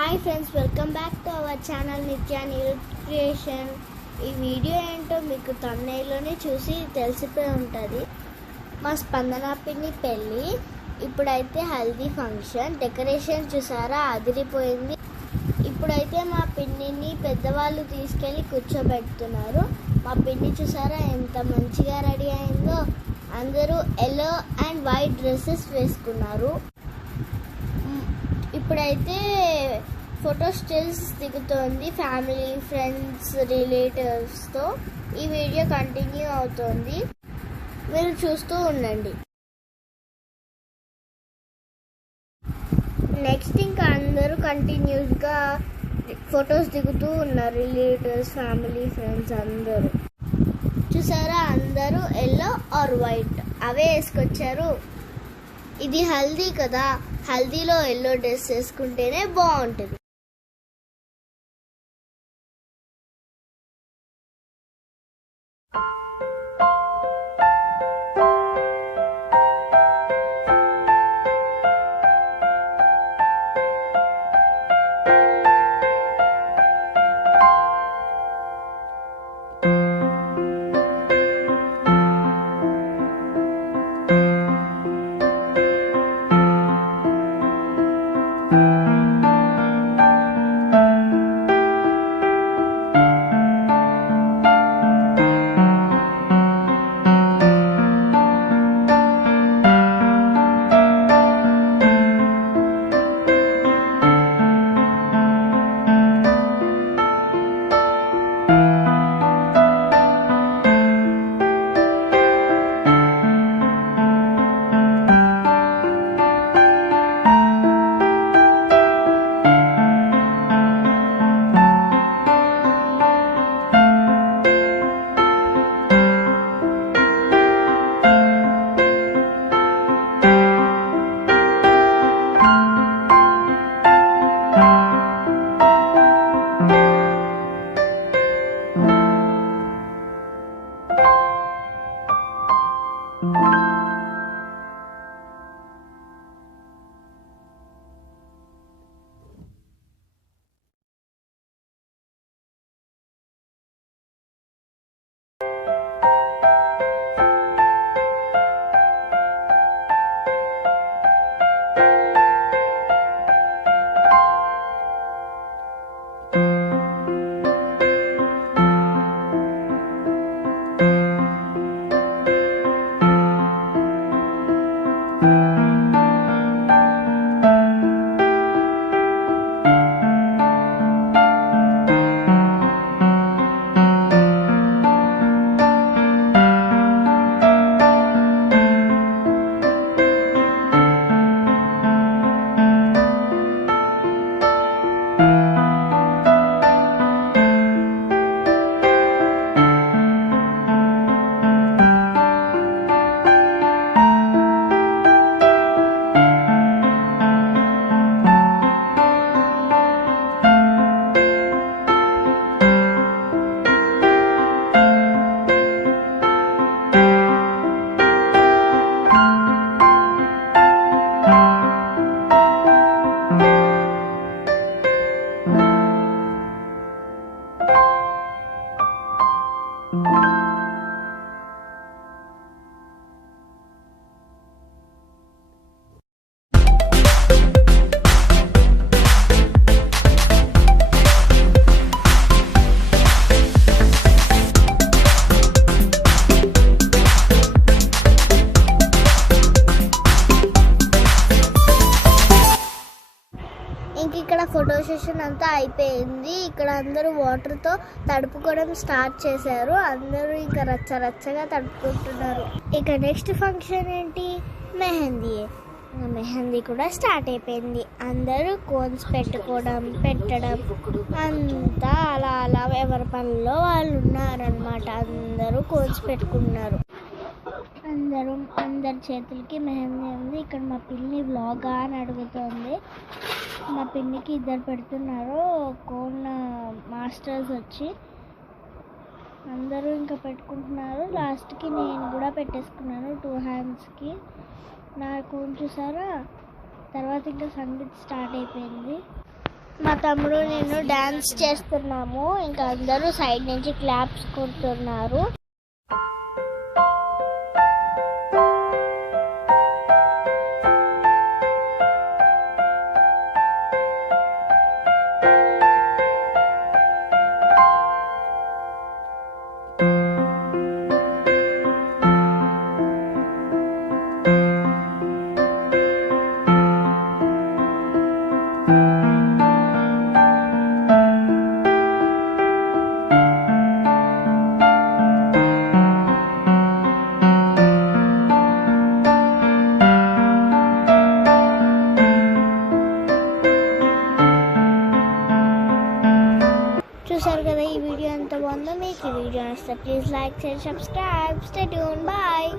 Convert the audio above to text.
Hi friends, welcome back to our channel నిత్య Neeraj creation. ఈ video ఏంటో మీకు thumbnailలోనే చూసి తెలిసిపోయి ఉంటుంది. మా స్పందన పిన్ని పెళ్ళి. ఇప్పుడైతే హల్దీ ఫంక్షన్ డెకరేషన్ చూసారా, అదిరిపోయింది. ఇప్పుడైతే మా పిన్నిని పెద్దవాళ్ళు తీసుకెళ్ళి కూర్చోబెడుతున్నారు. మా పిన్ని చూసారా ఎంత మంచిగా రెడీ అయిందో. అందరూ ఎల్లో అండ్ వైట్ డ్రెస్సెస్ వేసుకున్నారు. ఇప్పుడైతే ఫోటో స్టిల్స్ దిగుతోంది ఫ్యామిలీ, ఫ్రెండ్స్, రిలేటివ్స్తో. ఈ వీడియో కంటిన్యూ అవుతోంది, మీరు చూస్తూ ఉండండి. నెక్స్ట్ ఇంకా అందరూ కంటిన్యూస్గా ఫొటోస్ దిగుతూ ఉన్నారు, రిలేటివ్స్, ఫ్యామిలీ, ఫ్రెండ్స్ అందరూ. చూసారా, అందరూ ఎల్లో ఆర్ వైట్ అవే వేసుకొచ్చారు. ఇది హల్దీ కదా, హల్దీలో ఎల్లో డ్రెస్ వేసుకుంటేనే బాగుంటుంది. ఇక్కడ ఫోటో సెషన్ అంతా అయిపోయింది. ఇక్కడ అందరూ వాటర్తో తడుపుకోవడం స్టార్ట్ చేశారు. అందరూ ఇంకా రచ్చరచ్చగా తడుపుకుంటున్నారు. ఇక నెక్స్ట్ ఫంక్షన్ ఏంటి, మెహందీ. మెహందీ కూడా స్టార్ట్ అయిపోయింది. అందరూ కోన్స్ పెట్టడం అంతా అలా అలా ఎవరి పనుల్లో వాళ్ళు ఉన్నారనమాట. అందరూ కోన్స్ పెట్టుకున్నారు. అందరి చేతులకి మెహందీ ఉంది. ఇక్కడ మా పిన్ని వ్లాగా అని అడుగుతుంది. మా పిన్నికి ఇద్దరు పెడుతున్నారు కోన్ మాస్టర్స్ వచ్చి. అందరూ ఇంకా పెట్టుకుంటున్నారు. లాస్ట్కి నేను కూడా పెట్టేసుకున్నాను 2 హ్యాండ్స్కి. నా కోన్ చూసారా. తర్వాత ఇంకా సంగీత్ స్టార్ట్ అయిపోయింది. మా తమ్ముడు నేను డాన్స్ చేస్తున్నాము, ఇంకా అందరూ సైడ్ నుంచి క్లాప్స్ కొడుతున్నారు. చూసారు కదా ఈ వీడియో ఎంత బాగుందో. మీకు ఈ వీడియో నచ్చితే please like, share, subscribe. Stay tune. Bye.